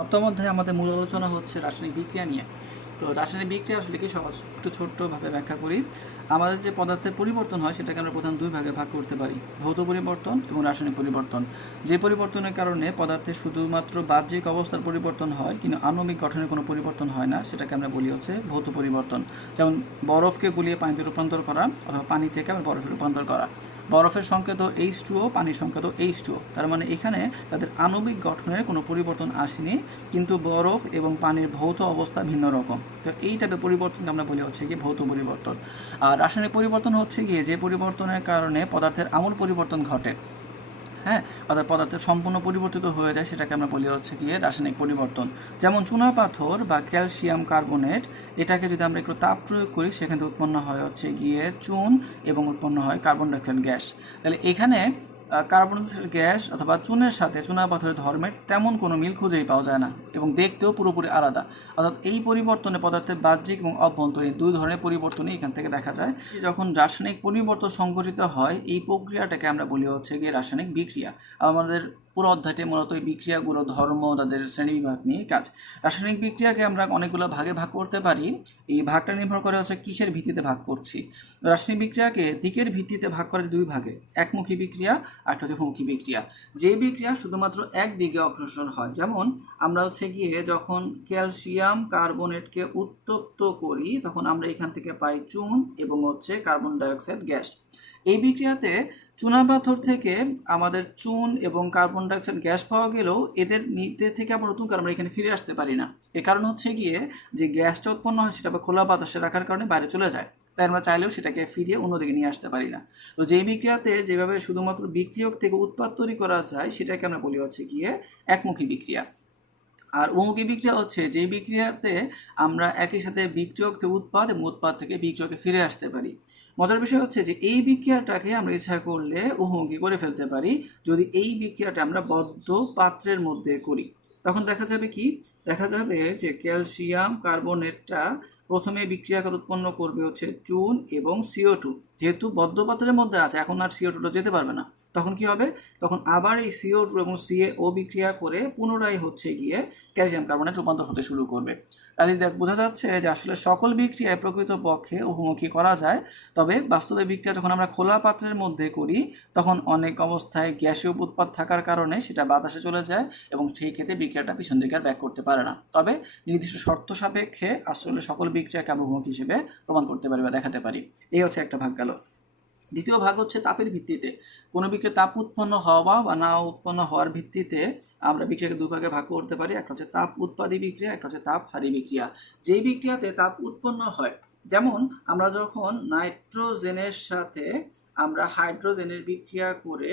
সপ্তম অধ্যায়ে আমাদের মূল আলোচনা হচ্ছে রাসায়নিক বিক্রিয়া নিয়ে। তো রাসায়নিক বিক্রিয়া আসলে কি সহজ একটু ছোট্টভাবে ব্যাখ্যা করি। আমাদের যে পদার্থের পরিবর্তন হয় সেটাকে আমরা প্রধান দুই ভাগে ভাগ করতে পারি, ভৌত পরিবর্তন এবং রাসায়নিক পরিবর্তন। যে পরিবর্তনের কারণে পদার্থের শুধুমাত্র বাহ্যিক অবস্থার পরিবর্তন হয় কিন্তু আণবিক গঠনের কোনো পরিবর্তন হয় না, সেটাকে আমরা বলি হচ্ছে ভৌত পরিবর্তন। যেমন বরফকে গুলিয়ে পানিতে রূপান্তর করা অথবা পানি থেকে আমরা বরফে রূপান্তর করা। বরফের সংকেত H2O, পানির সংকেত H2O। তার মানে এখানে তাদের আণবিক গঠনের কোনো পরিবর্তন আসেনি, কিন্তু বরফ এবং পানির ভৌত অবস্থা ভিন্ন রকম। তো এই টাইপের পরিবর্তনকে আমরা বলি হচ্ছে গিয়ে ভৌত পরিবর্তন। আর রাসায়নিক পরিবর্তন হচ্ছে গিয়ে যে পরিবর্তনের কারণে পদার্থের আমূল পরিবর্তন ঘটে, হ্যাঁ, অর্থাৎ পদার্থের সম্পূর্ণ পরিবর্তিত হয়ে যায়, সেটাকে আমরা বলি হচ্ছে গিয়ে রাসায়নিক পরিবর্তন। যেমন চুনাপাথর বা ক্যালসিয়াম কার্বনেট, এটাকে যদি আমরা একটু তাপ প্রয়োগ করি সেখান থেকে উৎপন্ন হয় হচ্ছে গিয়ে চুন এবং উৎপন্ন হয় কার্বন ডাইঅক্সাইড গ্যাস। তাহলে এখানে কার্বন ডাইঅক্সাইড গ্যাস অথবা চুনের সাথে চুনাপাথরের ধর্মের তেমন কোনো মিল খুঁজেই পাওয়া যায় না এবং দেখতেও পুরোপুরি আলাদা। অর্থাৎ এই পরিবর্তনে পদার্থের বাহ্যিক এবং অভ্যন্তরীণ দুই ধরনের পরিবর্তনই এখান থেকে দেখা যায়। যখন রাসায়নিক পরিবর্তন সংঘটিত হয় এই প্রক্রিয়াটাকে আমরা বলি হচ্ছে গিয়ে রাসায়নিক বিক্রিয়া। আমাদের পুরো অধ্যায়টি মূলত এই বিক্রিয়াগুলো ধর্ম, তাদের শ্রেণীবিভাগ নিয়ে কাজ। রাসায়নিক বিক্রিয়াকে আমরা অনেকগুলো ভাগে ভাগ করতে পারি। এই ভাগটা নির্ভর করে হচ্ছে কিসের ভিত্তিতে ভাগ করছি। রাসায়নিক বিক্রিয়াকে দিকের ভিত্তিতে ভাগ করে দুই ভাগে, একমুখী বিক্রিয়া আর একটা হচ্ছে বহুমুখী বিক্রিয়া। যে বিক্রিয়া শুধুমাত্র একদিকে অগ্রসর হয়, যেমন আমরা হচ্ছে গিয়ে যখন ক্যালসিয়াম কার্বনেটকে উত্তপ্ত করি তখন আমরা এখান থেকে পাই চুন এবং হচ্ছে কার্বন ডাইঅক্সাইড গ্যাস। এই বিক্রিয়াতে চুনাপাথর থেকে আমাদের চুন এবং কার্বন ডাইঅক্সাইড গ্যাস পাওয়া গেলেও এদের থেকে আমরা নতুন করে আমরা এখানে ফিরে আসতে পারি না। এর কারণ হচ্ছে গিয়ে যে গ্যাসটা উৎপন্ন হয় সেটা খোলা বাতাসে রাখার কারণে বাইরে চলে যায়, তাই আমরা চাইলেও সেটাকে ফিরিয়ে অন্যদিকে নিয়ে আসতে পারি না। তো যেই বিক্রিয়াতে যেভাবে শুধুমাত্র বিক্রিয়ক থেকে উৎপাদ তৈরি করা যায় সেটাকে আমরা বলি হচ্ছে গিয়ে একমুখী বিক্রিয়া। আর বহুমুখী বিক্রিয়া হচ্ছে যেই বিক্রিয়াতে আমরা একই সাথে বিক্রিয়ক থেকে উৎপাদ এবং উৎপাদ থেকে বিক্রিয়কে ফিরে আসতে পারি। মজার বিষয় হচ্ছে যে এই বিক্রিয়াটাকে আমরা ইচ্ছা করলে বহুমুখী করে ফেলতে পারি যদি এই বিক্রিয়াটা আমরা বদ্ধ পাত্রের মধ্যে করি। তখন দেখা যাবে কি, দেখা যাবে যে ক্যালসিয়াম কার্বনেটটা প্রথমে বিক্রিয়াকার উৎপন্ন করবে হচ্ছে চুন এবং CO2। যেহেতু বদ্ধ পাত্রের মধ্যে আছে এখন আর CO2টা যেতে পারবে না, তখন কি হবে, তখন আবার এই CO2 এবং CaO বিক্রিয়া করে পুনরায় হচ্ছে গিয়ে ক্যালসিয়াম কার্বনেট রূপান্তর হতে শুরু করবে। তাহলে বোঝা যাচ্ছে যে আসলে সকল বিক্রিয়ায় প্রকৃতপক্ষে বহুমুখী করা যায়, তবে বাস্তবে বিক্রিয়া যখন আমরা খোলা পাত্রের মধ্যে করি তখন অনেক অবস্থায় গ্যাসীয় উৎপাদ থাকার কারণে সেটা বাতাসে চলে যায় এবং সেই ক্ষেত্রে বিক্রিয়াটা পিছন দিকে আর ব্যাক করতে পারে না। তবে নির্দিষ্ট শর্ত সাপেক্ষে আসলে সকল বিক্রিয়াকে আমরা বহুমুখী হিসেবে প্রমাণ করতে পারি বা দেখাতে পারি। এই হচ্ছে একটা ভাগ গেল। দ্বিতীয় ভাগ হচ্ছে তাপের ভিত্তিতে। কোনো বিক্রিয়া তাপ উৎপন্ন হওয়া বা না উৎপন্ন হওয়ার ভিত্তিতে আমরা বিক্রিয়াকে দুই ভাগে ভাগ করতে পারি, একটা হচ্ছে তাপ উৎপাদী বিক্রিয়া, একটা হচ্ছে তাপ হারী বিক্রিয়া। যেই বিক্রিয়াতে তাপ উৎপন্ন হয়, যেমন আমরা যখন নাইট্রোজেনের সাথে আমরা হাইড্রোজেনের বিক্রিয়া করে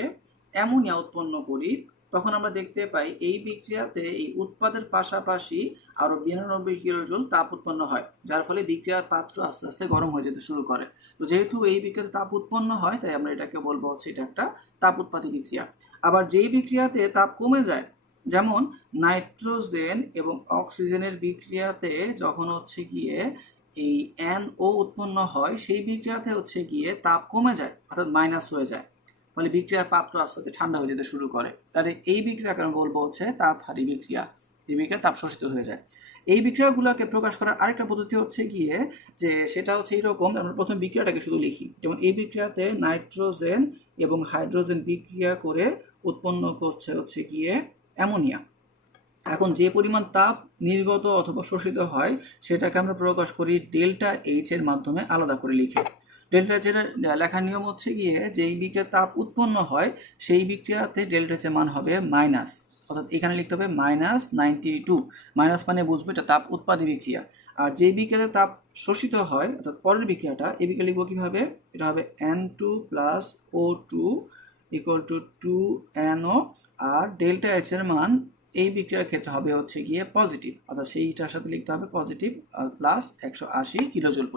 অ্যামোনিয়া উৎপন্ন করি তখন আমরা দেখতে পাই এই বিক্রিয়াতে এই উৎপাদের পাশাপাশি আরও 92 কিলোজুল তাপ উৎপন্ন হয়, যার ফলে বিক্রিয়ার পাত্র আস্তে আস্তে গরম হয়ে যেতে শুরু করে। তো যেহেতু এই বিক্রিয়াতে তাপ উৎপন্ন হয় তাই আমরা এটাকে বলবো হচ্ছে এটা একটা তাপ উৎপাদী বিক্রিয়া। আবার যেই বিক্রিয়াতে তাপ কমে যায়, যেমন নাইট্রোজেন এবং অক্সিজেনের বিক্রিয়াতে যখন হচ্ছে গিয়ে এই NO উৎপন্ন হয় সেই বিক্রিয়াতে হচ্ছে গিয়ে তাপ কমে যায় অর্থাৎ মাইনাস হয়ে যায়, ফলে বিক্রিয়ার পাত্র আস্তে আস্তে ঠান্ডা হয়ে যেতে শুরু করে। তাহলে এই বিক্রিয়াকে আমরা বলবো হচ্ছে তাপ হারী বিক্রিয়া। এই বিক্রিয়া তাপ শোষিত হয়ে যায়। এই বিক্রিয়াগুলোকে প্রকাশ করার আরেকটা পদ্ধতি হচ্ছে গিয়ে যে সেটা হচ্ছে এইরকম, আমরা প্রথম বিক্রিয়াটাকে শুধু লিখি। যেমন এই বিক্রিয়াতে নাইট্রোজেন এবং হাইড্রোজেন বিক্রিয়া করে উৎপন্ন করছে হচ্ছে গিয়ে অ্যামোনিয়া। এখন যে পরিমাণ তাপ নির্গত অথবা শোষিত হয় সেটাকে আমরা প্রকাশ করি ডেল্টা H এর মাধ্যমে আলাদা করে লিখে। ডেল্টা H এর লেখার নিয়ম হচ্ছে গিয়ে যেই বিক্রিয়ার তাপ উৎপন্ন হয় সেই বিক্রিয়াতে ডেল্টা H এর মান হবে মাইনাস, অর্থাৎ এখানে লিখতে হবে -92। মাইনাস মানে বুঝবো এটা তাপ উৎপাদী বিক্রিয়া। আর যেই বিক্রিয়াতে তাপ শোষিত হয় অর্থাৎ পরের বিক্রিয়াটা, এই বিক্রিয়া লিখবো কীভাবে, এটা হবে N2 + O2 = 2NO। আর ডেল্টা H এর মান এই বিক্রিয়ার ক্ষেত্রে হবে হচ্ছে গিয়ে পজিটিভ, অর্থাৎ সেইটার সাথে লিখতে হবে পজিটিভ +180 কিলোজুল।